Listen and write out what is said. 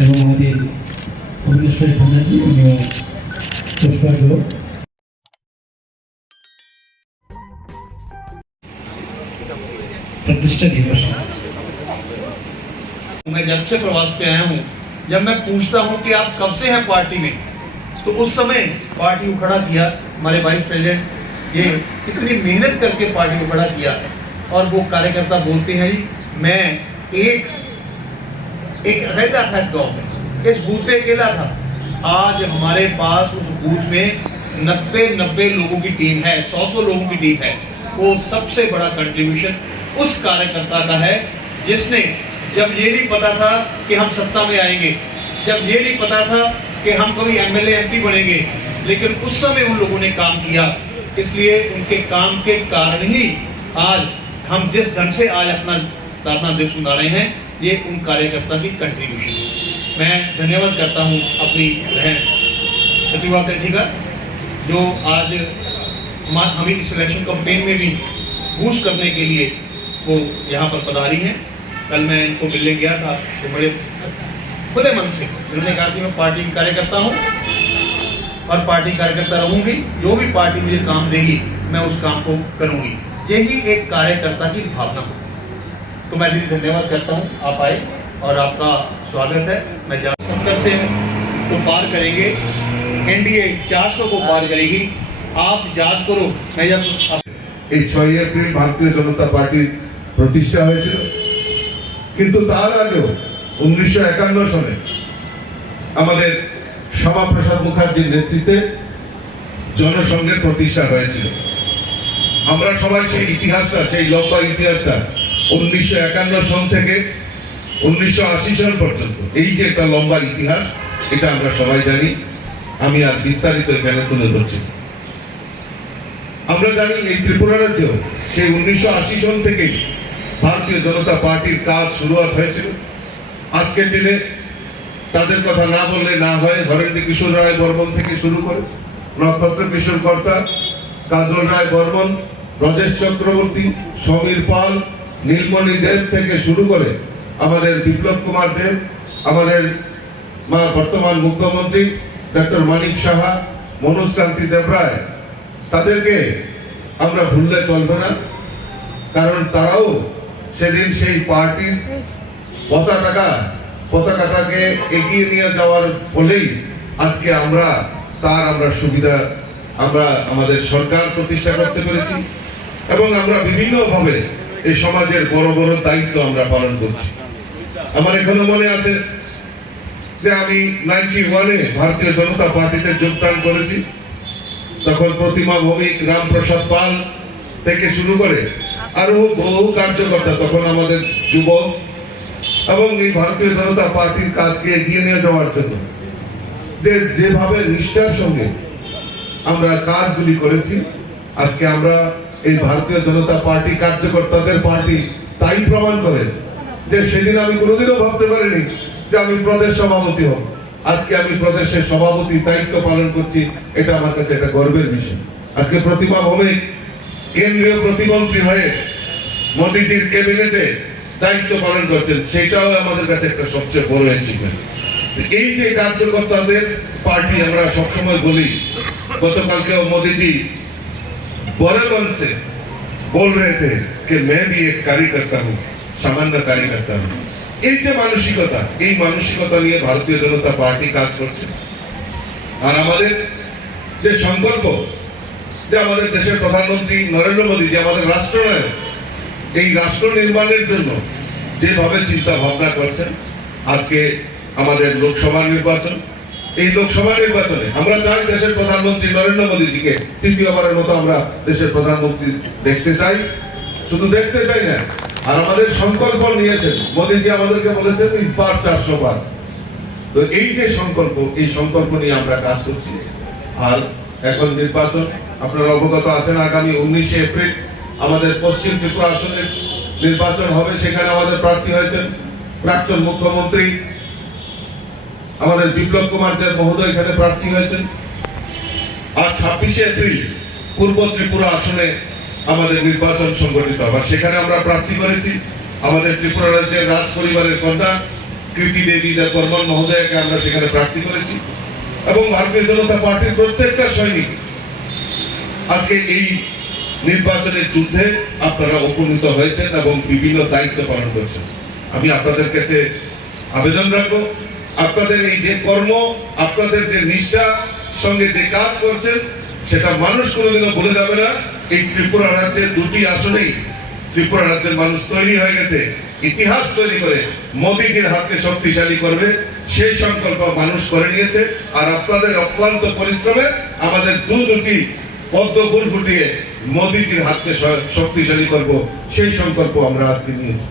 এবং আমাদের অভিনেশ্বরী খান্নাজি উনিও পুষ্পার্ঘ प्रतिष्ठा दिवस। मैं जब से प्रवास पे आया हूँ, जब मैं पूछता हूँ कि आप कब से हैं पार्टी में, तो उस समय पार्टी को खड़ा किया हमारे वाइस प्रेसिडेंट, ये इतनी मेहनत करके पार्टी को खड़ा किया। और वो कार्यकर्ता बोलते हैं जी मैं एक अकेला था इस गाँव में, इस बूथ पे अकेला था। आज हमारे पास उस बूथ में 90 लोगों की टीम है, 100 लोगों की टीम है। वो सबसे बड़ा कंट्रीब्यूशन उस कार्यकर्ता का है जिसने, जब ये नहीं पता था कि हम सत्ता में आएंगे, जब ये नहीं पता था कि हम कभी एमएलए एमपी बनेंगे, लेकिन उस समय उन लोगों ने काम किया। इसलिए उनके काम के कारण ही आज हम जिस ढंग से आज अपना स्थापना दिवस मना रहे हैं, ये उन कार्यकर्ता की कंट्रीब्यूशन। मैं धन्यवाद करता हूँ अपनी बहन प्रतिभा सेठी का, जो आज हमें सिलेक्शन कैंपेन में भी बूस्ट करने के लिए वो यहाँ पर पधारी हैं। कल मैं इनको मिलने गया था तो बड़े खुले मन से उन्होंने कहा कि मैं पार्टी की कार्यकर्ता हूँ और पार्टी कार्यकर्ता रहूँगी, जो भी पार्टी मुझे काम देगी मैं उस काम को करूँगी। यही एक कार्यकर्ता की भावना होती है। तो मैं दीदी धन्यवाद करता हूँ, आप आए और आपका स्वागत है। मैं 70 से को पार करेंगे, एनडीए 400 को पार करेगी। आप याद करो, मैं जब 6 এপ্রিল ভারতীয় জনতা পার্টির প্রতিষ্ঠা হয়েছিল, কিন্তু তার আগেও 1951 সালে আমাদের শ্যামাপ্রসাদ মুখার্জির নেতৃত্বে জনসংঘের প্রতিষ্ঠা হয়েছিল। আমরা সবাই সেই ইতিহাসটা, সেই লম্বা ইতিহাসটা 1951 সন থেকে 1980 সাল পর্যন্ত, এই যে একটা লম্বা ইতিহাস, এটা আমরা সবাই জানি। আমি আর বিস্তারিত এখানে তুলে ধরছি। আমরা জানি এই ত্রিপুরা রাজ্যে সেই 1980 সন থেকেই ভারতীয় জনতা পার্টির কাজ শুরুয়াত হয়েছিল। আজকের দিনে তাদের কথা না বললে না হয়। হরেন্দ্র কিশোর রায় বর্মন থেকে শুরু করে নক্ষত্র কিশোর কর্তা, কাজল রায় বর্মন, ব্রজেশ চক্রবর্তী, সমীর পাল, নীলমণি দেব থেকে শুরু করে আমাদের বিপ্লব কুমার দেব, আমাদের বর্তমান মুখ্যমন্ত্রী ডক্টর মানিক সাহা, মনোজ কান্তি দেবরায়, তাদেরকে আমরা ভুললে চলবে না। কারণ তারাও সেদিন সেই পার্টির পতাকাটাকে এগিয়ে নিয়ে যাওয়ার ফলেই আজকে আমরা সুবিধা, আমরা আমাদের সরকার প্রতিষ্ঠা করতে পেরেছি এবং আমরা বিভিন্নভাবে এই সমাজের বড় বড় দায়িত্ব আমরা পালন করছি। আমার এখনো মনে আছে যে আমি 91-এ ভারতীয় জনতা পার্টিতে যোগদান করেছি। তখন প্রতিমা ভৌমিক, রামপ্রসাদ পাল থেকে শুরু করে আরো বহু কার্যকর্তা, তখন আমাদের যুবক, এবং এই ভারতীয় জনতা পার্টির কাজকে এগিয়ে নিয়ে যাওয়ার জন্য যেভাবে নিষ্ঠার সঙ্গে আমরা কাজগুলি করেছি, আজকে আমরা এই ভারতীয় জনতা পার্টি কার্যকর্তাদের পার্টি, তাই প্রমাণ করে যে সেদিন আমি কোনোদিনও ভাবতে পারিনি যে আমি প্রদেশ সভাপতি হব। আজকে আমি প্রদেশের সভাপতি দায়িত্ব পালন করছি, এটা আমার কাছে একটা গর্বের বিষয়। আজকে প্রতিমা ভৌমিক কেন্দ্রীয় প্রতিমন্ত্রী হয়ে মোদিজির ক্যাবিনেটে দায়িত্ব পালন করছেন, সেটাও আমাদের কাছে একটা সবচেয়ে বড় অ্যাচিভমেন্ট। এই যে কার্যকর্তাদের পার্টি, আমরা সবসময় বলি, গতকালকেও মোদিজি বড় মঞ্চে बोल रहे थे कि मैं भी एक कार्यकर्ता हूँ, सामान्य कार्यकर्ता हूँ। এই যে মানসিকতা, এই মানসিকতা নিয়ে ভারতীয় জনতা পার্টি কাজ করছে। আর আমাদের যে সংকল্প, যে আমাদের দেশের প্রধানমন্ত্রী নরেন্দ্র মোদী, যে আমাদের রাষ্ট্রনায়ক, এই রাষ্ট্র নির্মাণের জন্য যেভাবে চিন্তা ভাবনা করছেন, আজকে আমাদের লোকসভা নির্বাচন, এই লোকসভা নির্বাচনে আমরা চাই দেশের প্রধানমন্ত্রী নরেন্দ্র মোদীজিকে তৃতীয়বারের মতো আমরা দেশের প্রধানমন্ত্রী দেখতে চাই। শুধু দেখতে চাই না, আর আমাদের সংকল্প নিয়েছেন মোদীজি, আমাদেরকে বলেছেন ইস বার 400 বার। তো এই যে সংকল্প, এই সংকল্প নিয়ে আমরা কাজ করছি। আর এখন নির্বাচন, আপনারা অবগত আছেন, আগামী 19 এপ্রিল আমাদের পশ্চিম ত্রিপুরা আসনের নির্বাচন হবে। সেখানে আমাদের প্রার্থী হয়েছেন প্রাক্তন মুখ্যমন্ত্রী আমাদের বিপ্লব কুমার দেব মহোদয়, এখানে প্রার্থী হয়েছেন। আর 26 এপ্রিল পূর্ব ত্রিপুরা আসনে আমাদের নির্বাচন সংগঠিত হবে। আর সেখানে আমরা প্রার্থী করেছি আমাদের ত্রিপুরা রাজ্যের রাজ পরিবারের কন্যা কৃতি দেবী বর্মন মহোদয়কে আমরা সেখানে প্রার্থী করেছি, এবং ভারতীয় জনতা পার্টির প্রত্যেকটা সৈনিক আজকে এই নির্বাচনের যুদ্ধে আপনারা উপনীত হয়েছেন এবং বিভিন্ন দায়িত্ব পালন করছেন। আমি আপনাদের কাছে আবেদন রাখবো, আপনাদের এই যে কর্ম, আপনাদের যে নিষ্ঠা সঙ্গে যে কাজ করছেন, সেটা মানুষ কোনোদিনও ভুলে যাবে না। এই ত্রিপুরা রাজ্যের দুটি আসনেই ত্রিপুরা রাজ্যের মানুষ তৈরি হয়ে গেছে, ইতিহাস তৈরি করে মোদীজির হাতকে শক্তিশালী করবে, সেই সংকল্প মানুষ করে নিয়েছে। আর আপনাদের অক্লান্ত পরিশ্রমে আমাদের দুটি পদ্ম ফুল ফুটিয়ে মোদীজির হাতকে শক্তিশালী করব, সেই সংকল্প আমরা আজকে নিয়েছি।